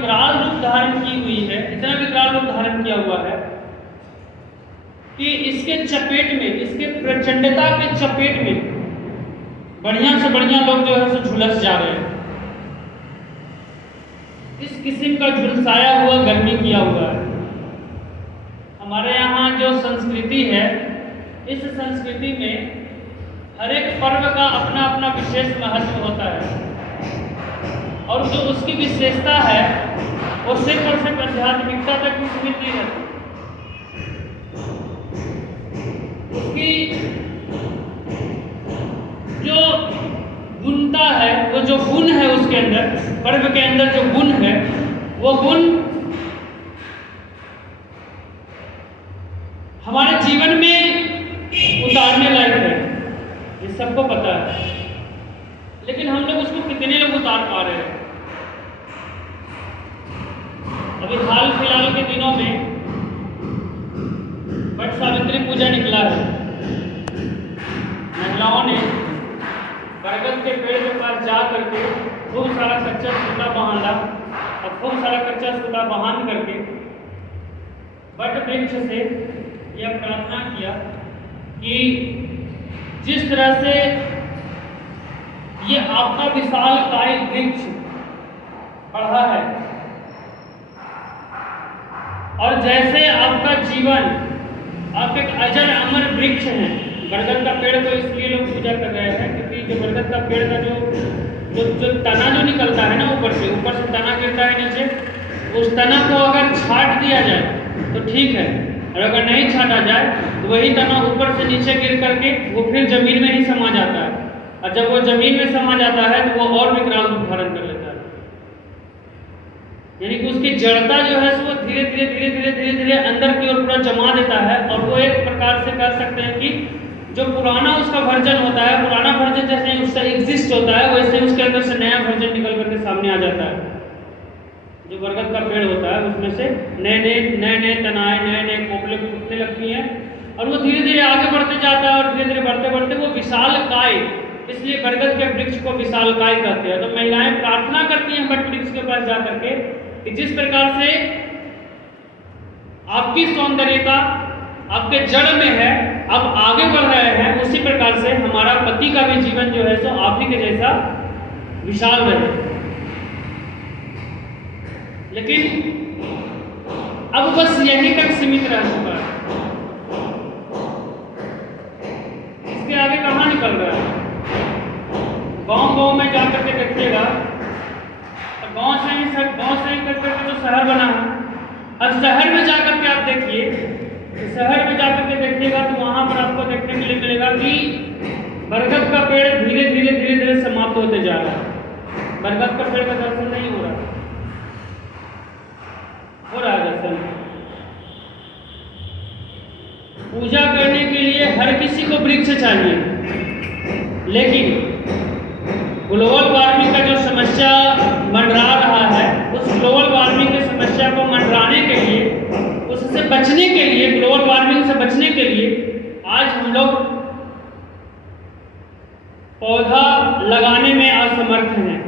विकराल रूप धारण की हुई है, इतना विकराल रूप धारण किया हुआ है कि इसके चपेट में, इसके प्रचंडता के चपेट में बढ़िया से बढ़िया लोग जो है सो झुलस जा रहे हैं। इस किस्म का झुलसाया हुआ गर्मी किया हुआ है। हमारे यहाँ जो संस्कृति है, इस संस्कृति में हर एक पर्व का अपना अपना विशेष महत्व होता है, और जो उसकी विशेषता है वो सिर्फ और सिर्फ आध्यात्मिकता तक ही सीमित नहीं रहती। उसकी जो गुणता है, वो जो गुण है उसके अंदर, पर्व के अंदर जो गुण है, वो गुण हमारे जीवन में उतारने लायक है, ये सबको पता है। लेकिन हम लोग उसको कितने लोग उतार पा रहे हैं? अभी हाल फिलहाल के दिनों में वट सावित्री पूजा निकला है। महिलाओं ने बरगद के पेड़ के पास जा करके खूब सारा कच्चा सूता बांधा, और खूब सारा कच्चा सूता बांध करके वट वृक्ष से यह प्रार्थना किया कि जिस तरह से ये आपका विशाल काय वृक्ष बढ़ा है, और जैसे आपका जीवन आप एक अजर अमर वृक्ष हैं। बरगद का पेड़ को इसलिए लोग पूजा कर रहे हैं क्योंकि जो बरगद का पेड़ का जो तना जो निकलता है ना, ऊपर से तना गिरता है नीचे, उस तना को अगर छाट दिया जाए तो ठीक है, और अगर नहीं छाटा जाए तो वही तना ऊपर से नीचे गिर करके वो फिर जमीन में ही समा जाता है, और जब वो जमीन में समा जाता है तो वो और विकराल रूप धारण कर लेता है। यानी कि उसकी जड़ता जो है वो धीरे धीरे धीरे धीरे धीरे धीरे अंदर की ओर पूरा जमा देता है, और वो एक प्रकार से कह सकते हैं कि जो पुराना उसका वर्जन होता है, पुराना वर्जन जैसे उसका एग्जिस्ट होता है, वैसे उसके अंदर से नया वर्जन निकल करके सामने आ जाता है। जो बरगद का पेड़ होता है उसमें से नए नए तनाएं, नए नए कोपले फूटने लगती हैं, और वो धीरे धीरे आगे बढ़ते जाता है, और धीरे धीरे बढ़ते बढ़ते वो विशाल काय, इसलिए बरगद के वृक्ष को विशाल काय कहते हैं। तो महिलाएं प्रार्थना करती हैं वट वृक्ष के पास जा करके कि जिस प्रकार से आपकी सौंदर्यता आपके जड़ में है, आप आगे बढ़ रहे हैं, उसी प्रकार से हमारा पति का भी जीवन जो है सो आप ही के जैसा विशाल रहे। लेकिन अब बस यहीं तक सीमित रह चुका है, इसके आगे कहाँ निकल रहा है? गांव में जाकर के देखिएगा, गांव से ही कर करके तो शहर बना है। अब शहर में जाकर के आप देखिए, शहर में जाकर के देखिएगा तो वहां पर आपको देखने के लिए मिलेगा कि बरगद का पेड़ धीरे धीरे धीरे धीरे समाप्त होते जा रहा है। बरगद का पेड़ का दर्शन नहीं हो रहा है दर्शन। पूजा करने के लिए हर किसी को वृक्ष चाहिए, लेकिन ग्लोबल वार्मिंग का जो समस्या मंडरा रहा है, उस ग्लोबल वार्मिंग की समस्या को मंडराने के लिए, उससे बचने के लिए, ग्लोबल वार्मिंग से बचने के लिए आज हम लोग पौधा लगाने में असमर्थ हैं।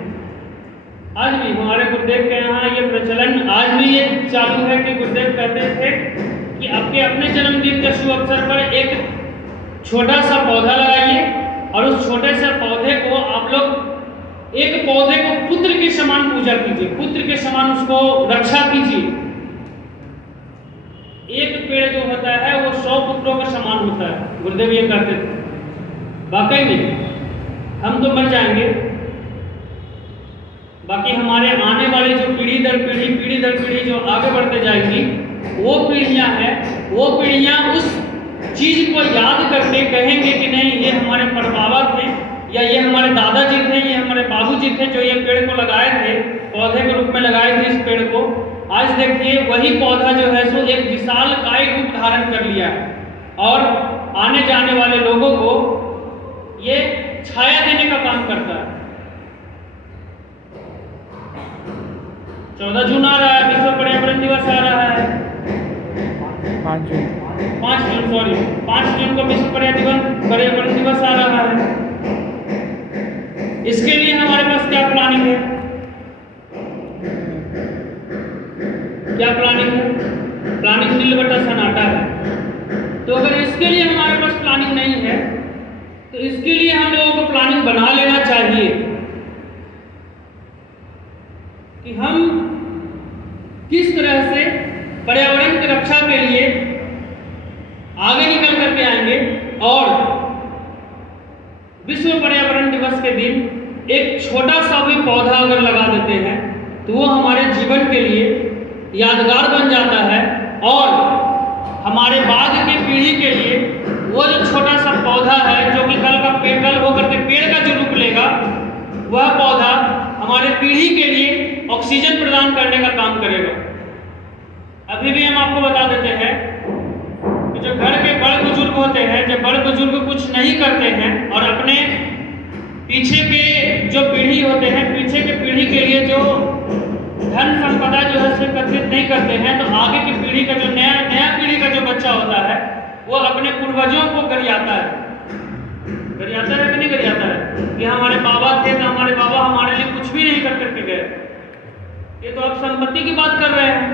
आज भी हमारे गुरुदेव के यहाँ ये प्रचलन आज भी ये चालू है कि गुरुदेव कहते थे कि आपके अपने जन्मदिन के शुभ अवसर पर एक छोटा सा पौधा लगाइए, और उस छोटे से पौधे को आप लोग, एक पौधे को पुत्र के समान पूजा कीजिए, पुत्र के समान उसको रक्षा कीजिए। एक पेड़ जो होता है वो 100 पुत्रों के समान होता है, गुरुदेव ये कहते थे। वाकई में हम तो मर जाएंगे, बाकी हमारे आने वाली जो पीढ़ी दर पीढ़ी जो आगे बढ़ते जाएंगी, वो पीढ़ियां हैं, वो पीढ़ियां उस चीज को याद करके कहेंगे कि नहीं, ये हमारे परबाबा थे, या ये हमारे दादाजी थे, ये हमारे बाबूजी थे जो ये पेड़ को लगाए थे, पौधे के रूप में लगाए थे इस पेड़ को। आज देखिए वही पौधा जो है सो एक विशाल काय रूप धारण कर लिया है, और आने जाने वाले लोगों को ये छाया देने का काम करता है। 14 जून आ रहा है, विश्व पर्यावरण दिवस आ रहा है, 5 जून को विश्व पर्यावरण दिवस आ रहा है। इसके लिए हमारे पास क्या प्लानिंग है? क्या प्लानिंग है? प्लानिंग नील बटा सन्नाटा है। तो अगर इसके लिए हमारे पास प्लानिंग नहीं है तो इसके लिए हम लोगों को प्लानिंग बना लेना चाहिए कि हम किस तरह से पर्यावरण की रक्षा के लिए आगे निकल करके आएंगे और विश्व पर्यावरण दिवस के दिन एक छोटा सा भी पौधा अगर लगा देते हैं तो वो हमारे जीवन के लिए यादगार बन जाता है और हमारे बाद की पीढ़ी के लिए वो जो छोटा सा पौधा है जो कि कल होकर के पेड़ का जो रूप लेगा, वह पौधा हमारे पीढ़ी के लिए ऑक्सीजन प्रदान करने का काम करेगा। अभी भी हम आपको बता देते हैं कि जो घर के बड़े बुजुर्ग होते हैं, जब बड़े बुजुर्ग कुछ नहीं करते हैं और अपने पीछे के जो पीढ़ी होते हैं, पीछे के पीढ़ी के लिए जो धन संपदा जो है उसे एकत्रित नहीं करते हैं, तो आगे की पीढ़ी का जो नया पीढ़ी का जो बच्चा होता है वो अपने पूर्वजों को गरियाता है कि नहीं गरियाता है कि हमारे बाबा थे तो हमारे बाबा हमारे लिए कुछ भी नहीं कर करके गए। ये तो आप संपत्ति की बात कर रहे हैं।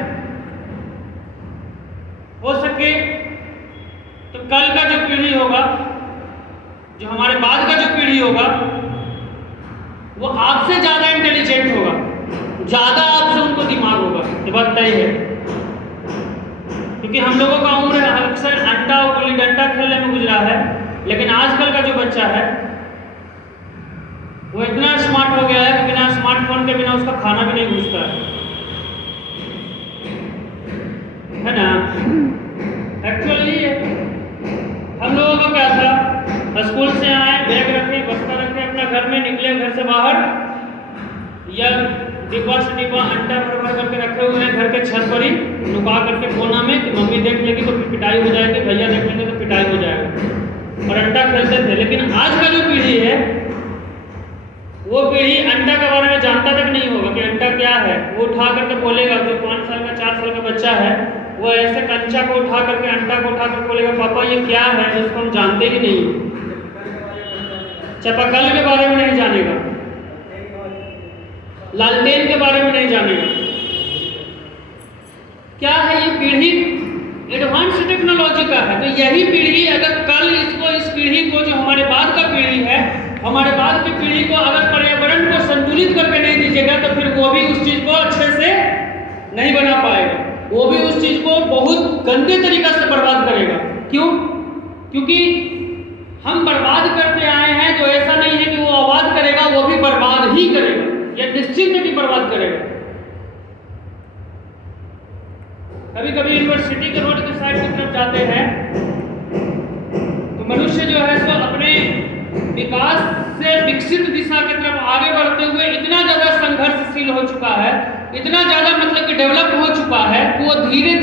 हो सके तो कल का जो पीढ़ी होगा, जो हमारे बाद का जो पीढ़ी होगा, वो आपसे ज्यादा इंटेलिजेंट होगा, ज्यादा आपसे उनको दिमाग होगा। ये बात तय है, क्योंकि हम लोगों का उम्र अक्सर अंडा और गुल्ली डंडा खेलने में गुजरा है, लेकिन आजकल का जो बच्चा है वो इतना स्मार्ट हो गया है कि बिना स्मार्टफोन के बिना उसका खाना भी नहीं घुसता है ना। एक्चुअली हम लोगों को क्या था, स्कूल से आए, बैग रखे, बस्ता रखे, अपना घर में निकले, घर से बाहर या डिब्बा से डिब्बा अंडा भर करके रखे हुए हैं घर के छत पर ही लुका करके कोना में कि मम्मी देख लेगी तो फिर पिटाई हो जाएगी, भैया देख लेंगे तो पिटाई हो जाएगा, और अंडा खेलते थे। लेकिन आज का जो पीढ़ी है वो पीढ़ी अंडा के बारे में जानता तक नहीं होगा कि अंडा क्या है। वो उठा करके बोलेगा, जो 5 साल का 4 साल का बच्चा है वो ऐसे कंचा को उठा करके, अंडा को उठा करके बोलेगा पापा ये क्या है, इसको हम जानते ही नहीं। चापाकल के बारे में नहीं जानेगा, लालटेन के बारे में नहीं जानेगा। क्या है ये पीढ़ी एडवांस टेक्नोलॉजी का है। तो यही पीढ़ी अगर कल इस पीढ़ी को, जो हमारे बाद का पीढ़ी है, हमारे बाद की पीढ़ी को अगर पर्यावरण को संतुलित करके नहीं दीजिएगा तो फिर वो भी उस चीज को अच्छे से नहीं बना पाएगा, वो भी उस चीज को बहुत गंदे तरीका से बर्बाद करेगा। क्यों? क्योंकि हम बर्बाद करते आए हैं, तो ऐसा नहीं है कि वो आबाद करेगा, वो भी बर्बाद ही करेगा, यह निश्चित है कि बर्बाद करेगा। कभी कभी यूनिवर्सिटी के रोड के साइड की तरफ जाते हैं तो मनुष्य जो है सो अपने विकास से विकसित दिशा की तरफ आगे बढ़ते हुए इतना ज्यादा संघर्षशील हो चुका है, इतना ज्यादा मतलब कि डेवलप हो चुका है कि वो धीरे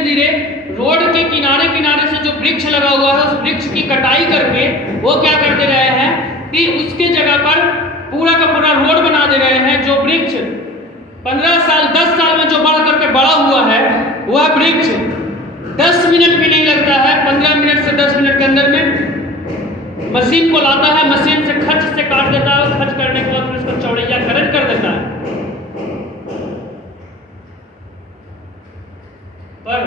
धीरे रोड के किनारे से जो वृक्ष लगा हुआ है उस वृक्ष की कटाई करके वो क्या करते रहे हैं कि उसके जगह पर पूरा का पूरा रोड बना दे रहे हैं। जो वृक्ष 15 साल 10 साल में जो बढ़ करके बड़ा हुआ है वह वृक्ष 10 मिनट भी नहीं लगता है, 15 मिनट से 10 मिनट के अंदर में मशीन को लाता है, मशीन से खच से काट देता है, खच करने के बाद फिर उसको चौड़ैयाकरण कर देता है। पर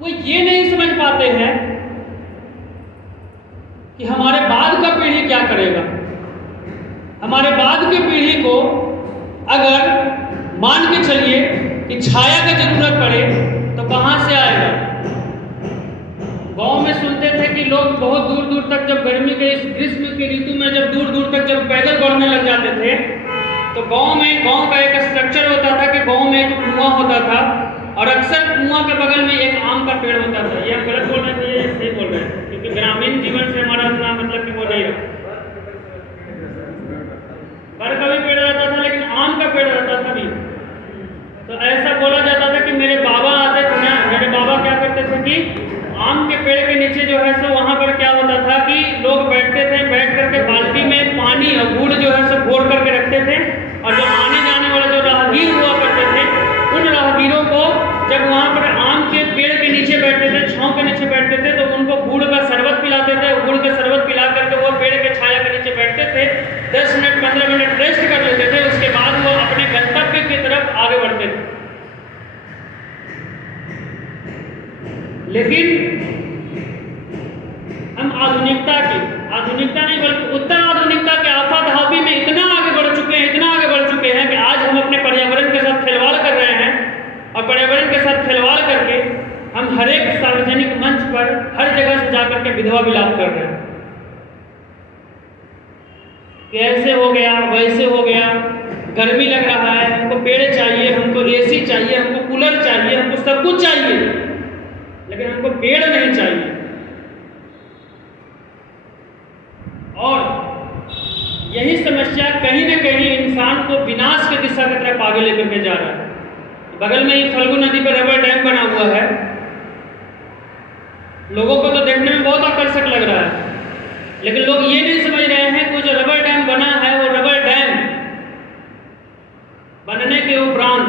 वो ये नहीं समझ पाते हैं कि हमारे बाद का पीढ़ी क्या करेगा। हमारे बाद की पीढ़ी को अगर मान के चलिए कि छाया की जरूरत पड़े तो कहां से आएगा। गांव में सुनते थे कि लोग बहुत दूर दूर तक, जब गर्मी के इस ग्रीष्म की ऋतु में जब दूर दूर तक जब पैदल बढ़ने लग जाते थे तो गांव का एक स्ट्रक्चर होता था कि गांव में एक कुआं होता था और अक्सर कुआं के बगल में एक आम का पेड़ होता था। ये हम गलत बोल रहे थे, ये सही बोल रहे हैं, क्योंकि ग्रामीण जीवन से हमारा उतना मतलब कि वो नहीं रहा। बर का भी पेड़ रहता था लेकिन आम का पेड़ रहता था भी। तो ऐसा बोला जाता था कि मेरे बाबा आते थे ना, मेरे बाबा क्या करते थे कि आम के पेड़ के नीचे जो है सो वहां पर क्या होता था कि लोग बैठते थे, बैठ करके बाल्टी में पानी और गुड़ जो है सो घोर करके रखते थे, और जो आने जाने वाले जो राहगीर हुआ करते थे उन राहगीरों को जब वहां पर आम के पेड़ के नीचे बैठते थे, छांव के नीचे बैठते थे, तो उनको गुड़ का शरबत पिलाते थे। गुड़ के शरबत पिला करके वो पेड़ के लेकिन हम आधुनिकता नहीं बल्कि उत्तर आधुनिकता के आफा-धापी में इतना आगे बढ़ चुके हैं कि आज हम अपने पर्यावरण के साथ खिलवाड़ कर रहे हैं, और पर्यावरण के साथ खिलवाड़ करके हम हर एक सार्वजनिक मंच पर हर जगह से जाकर के विधवा विलाप कर रहे हैं कि ऐसे हो गया, वैसे हो गया, गर्मी लग रहा है, हमको पेड़ चाहिए, हमको एसी चाहिए, हमको कूलर चाहिए, हमको सब कुछ चाहिए, लेकिन हमको पेड़ नहीं चाहिए। और यही समस्या कहीं न कहीं इंसान को विनाश की दिशा की तरफ आगे लेकर के जा रहा है। बगल में ही फल्गु नदी पर रबर डैम बना हुआ है, लोगों को तो देखने में बहुत आकर्षक लग रहा है, लेकिन लोग ये नहीं समझ रहे हैं कि जो रबर डैम बना है वो रबर डैम बनने के उपरांत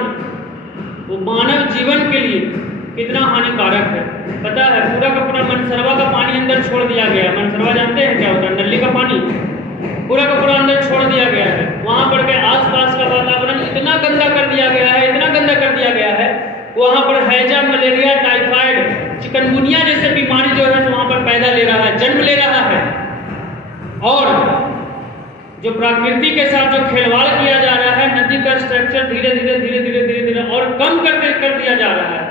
वो मानव जीवन के लिए कितना हानिकारक है। पता है, पूरा का पूरा मनसरवा का पानी अंदर छोड़ दिया गया। मनसरवा जानते हैं क्या होता है? नली का पानी पूरा का पूरा अंदर छोड़ दिया गया है। वहाँ पर के आसपास का वातावरण इतना गंदा कर दिया गया है, वहाँ पर हैजा, मलेरिया, टाइफाइड, चिकनगुनिया जैसे बीमारी जो है वहाँ पर पैदा ले रहा है, जन्म ले रहा है। और जो प्रकृति के साथ जो खिलवाड़ किया जा रहा है, नदी का स्ट्रक्चर धीरे धीरे और कम कर दिया जा रहा है।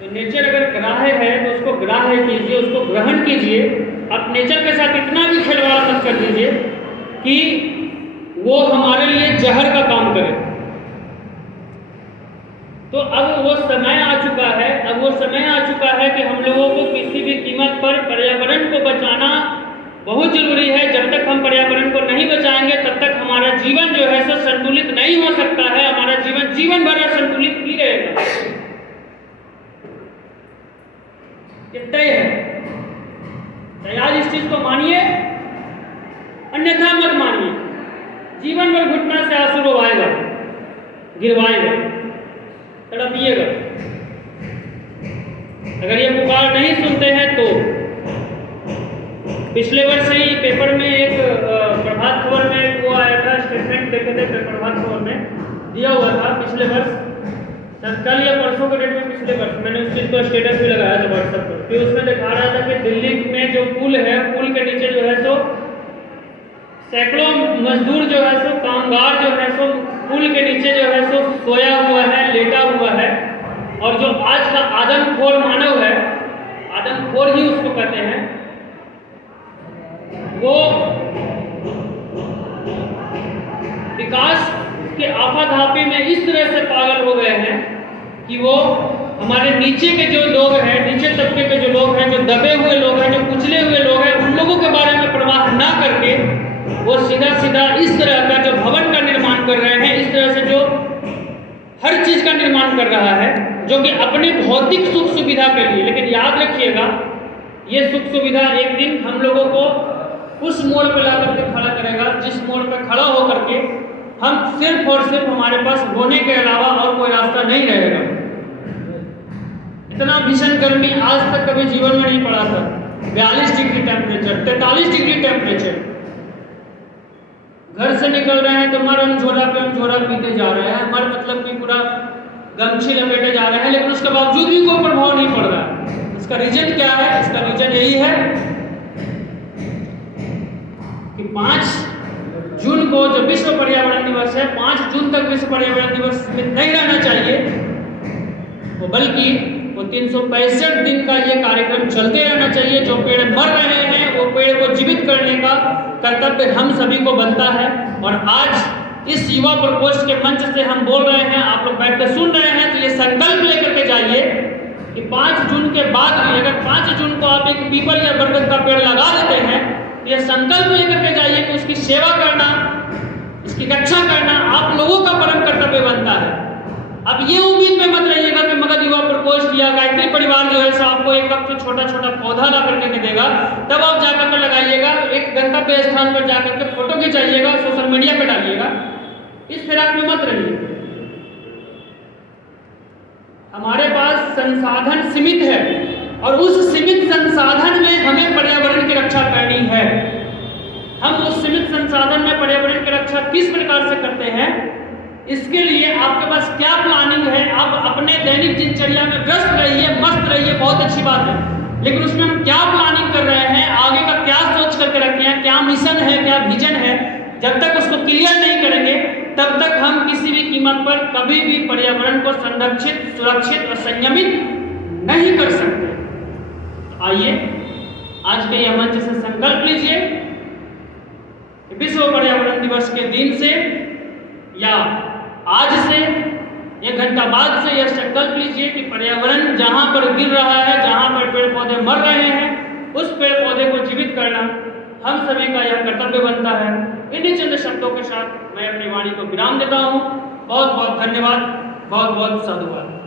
तो नेचर अगर ग्राह्य है तो उसको ग्राह्य कीजिए, उसको ग्रहण कीजिए। आप नेचर के साथ इतना भी खिलवाड़ मत कर दीजिए कि वो हमारे लिए जहर का काम करे। तो अब वो समय आ चुका है कि हम लोगों को किसी भी कीमत पर पर्यावरण को बचाना बहुत जरूरी है। जब तक हम पर्यावरण को नहीं बचाएंगे तब तक हमारा जीवन जो है सो संतुलित नहीं हो सकता है। हमारा जीवन भर असंतुलित ही रहेगा। ये तय है। आज इस चीज को मानिए, अन्यथा मत मानिए। जीवन भर घुटना से आंसू रोवाएगा, गिरवाएगा, तड़पिएगा। अगर ये पुकार नहीं सुनते हैं तो पिछले वर्ष ही पेपर में एक प्रभात खबर में वो आया था, स्टेटमेंट देखे थे प्रभात खबर में दिया हुआ था पिछले वर्ष, कल या परसों के डेट में पिछले वर्ष मैंने उस चीज़ को स्टेटस भी लगाया था व्हाट्सएप पर। फिर उसमें दिखा रहा था कि दिल्ली में जो पुल है, पुल के नीचे जो है सो सैकड़ों मजदूर जो है सो कामगार जो है सो पुल के नीचे जो है सो सोया हुआ है, लेटा हुआ है। और जो आज का आदमखोर मानव है, आदमखोर ही उसको कहते हैं, वो विकास के आफाधापी में इस तरह से पागल हो गए हैं कि वो हमारे नीचे के जो लोग हैं, नीचे तबके के जो लोग हैं, जो दबे हुए लोग हैं, जो कुचले हुए लोग हैं, उन लोगों के बारे में परवाह ना करके वो सीधा इस तरह का जो भवन का निर्माण कर रहे हैं, इस तरह से जो हर चीज का निर्माण कर रहा है, जो कि अपने भौतिक सुख सुविधा के लिए। लेकिन याद रखिएगा, ये सुख सुविधा एक दिन हम लोगों को उस मोड़ पर ला करके खड़ा करेगा, जिस मोड़ पर खड़ा होकर के हम सिर्फ और सिर्फ हमारे पास रोने के अलावा और कोई रास्ता नहीं रहेगा। इतना भीषण गर्मी आज तक कभी जीवन में नहीं पड़ा था। 42 डिग्री टेम्परेचर, 43 डिग्री टेम्परेचर। घर से निकल रहे हैं तो मर झोरा पे हम झोरा पीते जा रहे हैं, मर मतलब कि पूरा गमछी लपेटे जा रहे हैं, लेकिन उसके बावजूद भी कोई प्रभाव नहीं पड़ रहा है। इसका रीजन क्या है? इसका रीजन यही है कि 5 जून को जो विश्व पर्यावरण दिवस है, 5 जून तक विश्व पर्यावरण दिवस में नहीं रहना चाहिए, वो बल्कि वो 365 दिन का ये कार्यक्रम चलते रहना चाहिए। जो पेड़ मर रहे हैं वो पेड़ को जीवित करने का कर्तव्य हम सभी को बनता है। और आज इस युवा प्रकोष्ठ के मंच से हम बोल रहे हैं, आप लोग बैठ कर सुन रहे हैं, तो ये संकल्प लेकर के जाइए कि 5 जून के बाद भी अगर 5 जून को आप एक पीपल या बरगद का पेड़ लगा देते हैं, ये संकल्प लेकर के जाइए कि उसकी सेवा करना, उसकी रक्षा करना आप लोगों का परम कर्तव्य बनता है। अब ये उम्मीद में मत रहिएगा कि मगध युवा प्रकोष्ठ या गायत्री परिवार जो है सो आपको एक कप छोटा पौधा ला करके देगा, तब आप जाकर के लगाइएगा, एक गंतव्य स्थान पर जाकर के फोटो खिंचाइएगा, सोशल मीडिया पे डालिएगा। इस फिराक में मत रहिए। हमारे पास संसाधन सीमित है और उस सीमित संसाधन में हमें पर्यावरण की रक्षा करनी है। हम उस सीमित संसाधन में पर्यावरण की रक्षा किस प्रकार से करते हैं इसके लिए आपके पास क्या प्लानिंग है? आप अपने दैनिक दिनचर्या में व्यस्त रहिए, मस्त रहिए, बहुत अच्छी बात है, लेकिन उसमें हम क्या प्लानिंग कर रहे हैं, आगे का क्या सोच करके रखे हैं, क्या मिशन है, क्या विजन है, जब तक उसको क्लियर नहीं करेंगे तब तक हम किसी भी कीमत पर कभी भी पर्यावरण को संरक्षित, सुरक्षित और संयमित नहीं कर सकते। तो आइए आज के यह मंच से संकल्प लीजिए, विश्व पर्यावरण दिवस के दिन से या आज से 1 घंटा बाद से यह संकल्प लीजिए कि पर्यावरण जहाँ पर गिर रहा है, जहाँ पर पेड़ पौधे मर रहे हैं, उस पेड़ पौधे को जीवित करना हम सभी का यह कर्तव्य बनता है। इन्हीं चंद शब्दों के साथ मैं अपनी वाणी को विराम देता हूँ। बहुत बहुत धन्यवाद, बहुत बहुत साधुवाद।